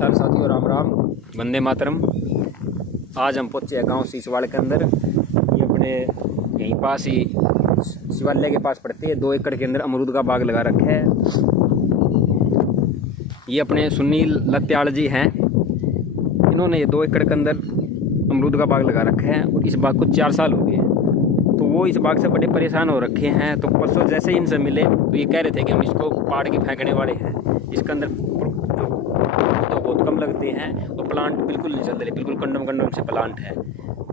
किसान साथियों, राम राम, वंदे मातरम। आज हम पहुंचे हैं गांव सीसवाड़ के अंदर। ये अपने यहीं पास ही शिवालय के पास पड़ते हैं। 2 एकड़ के अंदर अमरूद का बाग लगा रखा है। ये अपने सुनील लत्याल जी हैं। इन्होंने ये 2 एकड़ के अंदर अमरूद का बाग लगा रखा है और इस बाग को 4 साल हो गए हैं। तो वो इस बाग से बड़े परेशान हो रखे हैं। तो परसों जैसे ही इनसे मिले तो ये कह रहे थे कि हम इसको पाड़ के फेंकने वाले हैं। इसके अंदर तो बहुत कम लगते हैं और प्लांट बिल्कुल नहीं चल रहे, बिल्कुल कंडम से प्लांट है।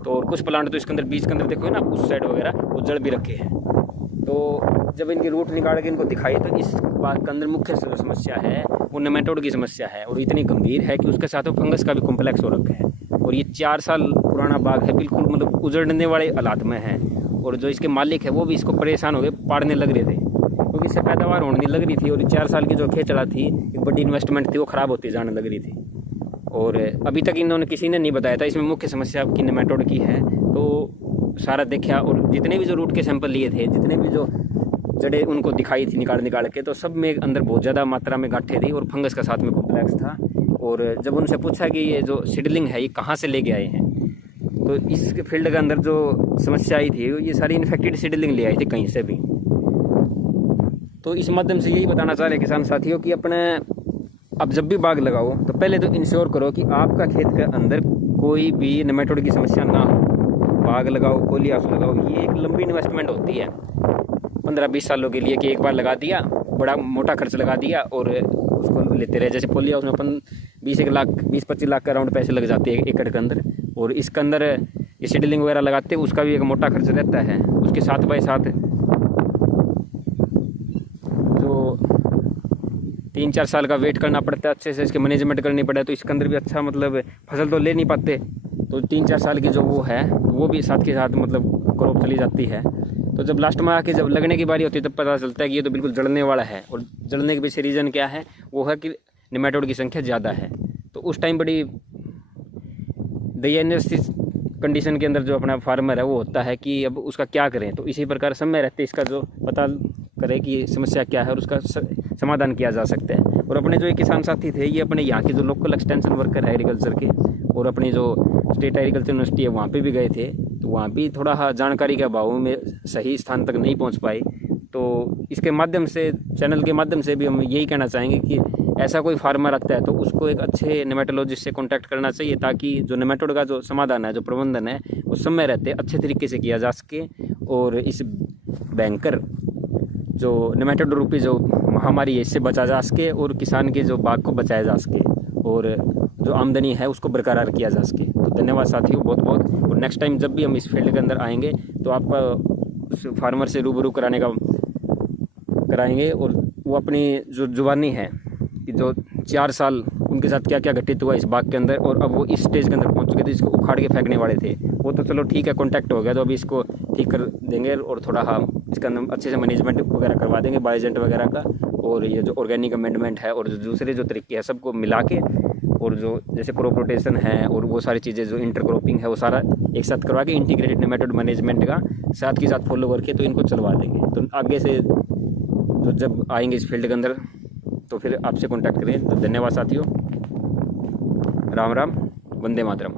तो और कुछ प्लांट तो इसके अंदर बीज के अंदर देखो ना, उस साइड वगैरह वो जड़ भी रखे हैं। तो जब इनकी रूट निकाल के इनको दिखाई तो इस बाग के अंदर मुख्य समस्या है वो नेमेटोड की समस्या है, और इतनी गंभीर है कि उसके साथ वो फंगस का भी कॉम्प्लेक्स हो रखा है। और ये 4 साल पुराना बाग है, बिल्कुल मतलब उजड़ने वाले हालात में है। और जो इसके मालिक है वो भी इसको परेशान हो गए, पाड़ने लग रहे थे क्योंकि इससे पैदावार होने लग रही थी। और 4 साल की जो खेचड़ा थी, एक बड़ी इन्वेस्टमेंट थी, वो ख़राब होती जाने लग रही थी। और अभी तक इन्होंने किसी ने नहीं बताया था इसमें मुख्य समस्या की नेमेटोड की है। तो सारा देखा और जितने भी जो रूट के सैंपल लिए थे, जितने भी जो जड़ें उनको दिखाई थी निकाल के, तो सब में अंदर बहुत ज़्यादा मात्रा में गांठें थी और फंगस का साथ में कॉम्प्लेक्स था। और जब उनसे पूछा कि ये जो सीडलिंग है ये कहाँ से लेके आए हैं, तो इस फील्ड के अंदर जो समस्या आई थी ये सारी इन्फेक्टेड सीडलिंग ले आई थी कहीं से भी। तो इस माध्यम से यही बताना चाह रहे किसान साथियों कि अपने अब जब भी बाग लगाओ तो पहले तो इंश्योर करो कि आपका खेत के अंदर कोई भी नेमेटोड की समस्या ना हो। बाग लगाओ, पॉली हाउस लगाओ, ये एक लंबी इन्वेस्टमेंट होती है 15-20 सालों के लिए, कि एक बार लगा दिया, बड़ा मोटा खर्च लगा दिया और उसको लेते रहे। जैसे पॉली हाउस में 20-25 लाख का राउंड पैसे लग जाते हैं 1 एकड़ के अंदर, और इसके अंदर ये सीडलिंग वगैरह लगाते हैं, उसका भी एक मोटा खर्च रहता है। उसके साथ बाय साथ जो 3-4 साल का वेट करना पड़ता है, अच्छे से इसके मैनेजमेंट करनी पड़े। तो इसके अंदर भी अच्छा मतलब फसल तो ले नहीं पाते, तो 3-4 साल की जो वो है वो भी साथ के साथ मतलब क्रॉप चली जाती है। तो जब लास्ट में आके जब लगने की बारी होती है तब पता चलता है कि ये तो बिल्कुल जड़ने वाला है। और जड़ने के पीछे रीज़न क्या है, वो है कि नेमेटोड की संख्या ज़्यादा है। तो उस टाइम बड़ी दयनीय कंडीशन के अंदर जो अपना फार्मर है वो होता है कि अब उसका क्या करें। तो इसी प्रकार समय रहते इसका जो पता करें कि समस्या क्या है और उसका समाधान किया जा सकता है। और अपने जो ये किसान साथी थे, ये अपने यहाँ के जो लोकल एक्सटेंशन वर्कर है एग्रीकल्चर के, और अपनी जो स्टेट एग्रीकल्चर यूनिवर्सिटी है वहाँ पे भी गए थे। तो वहाँ भी थोड़ा जानकारी के अभाव में सही स्थान तक नहीं पहुँच पाई। तो इसके माध्यम से, चैनल के माध्यम से भी हम यही कहना चाहेंगे कि ऐसा कोई फार्मर आता है तो उसको एक अच्छे नेमेटोलॉजिस्ट से कांटेक्ट करना चाहिए, ताकि जो नेमेटोड का जो समाधान है, जो प्रबंधन है, वो समय रहते अच्छे तरीके से किया जा सके। और इस भयंकर जो नेमेटोड रूपी जो महामारी है इससे बचा जा सके, और किसान के जो बाग को बचाया जा सके, और जो आमदनी है उसको बरकरार किया जा सके। तो धन्यवाद साथियों, बहुत बहुत। और नेक्स्ट टाइम जब भी हम इस फील्ड के अंदर आएंगे तो आपका उस फार्मर से रूबरू कराएंगे। और वो अपनी जो जुबानी है कि जो 4 साल उनके साथ क्या क्या घटित हुआ इस बाग के अंदर, और अब वो इस स्टेज के अंदर पहुंच चुके थे इसको उखाड़ के फेंकने वाले थे। वो तो चलो ठीक है, कॉन्टैक्ट हो गया, तो अभी इसको ठीक कर देंगे और थोड़ा हम इसका अच्छे से मैनेजमेंट वगैरह करवा देंगे, बायोजेंट वगैरह का। और ये जो ऑर्गेनिक अमेंडमेंट है और जो दूसरे जो तरीके हैं सबको मिला के, और जो जैसे क्रॉप रोटेशन है और वो सारी चीज़ें जो इंटरक्रॉपिंग है वो सारा एक साथ करवा के इंटीग्रेटेड नेमेटोड मैनेजमेंट का साथ के साथ फॉलो करके तो इनको चलवा देंगे। तो आगे से तो जब आएंगे इस फील्ड के अंदर तो फिर आपसे कांटेक्ट करें। तो धन्यवाद साथियों, राम राम, वंदे मातरम।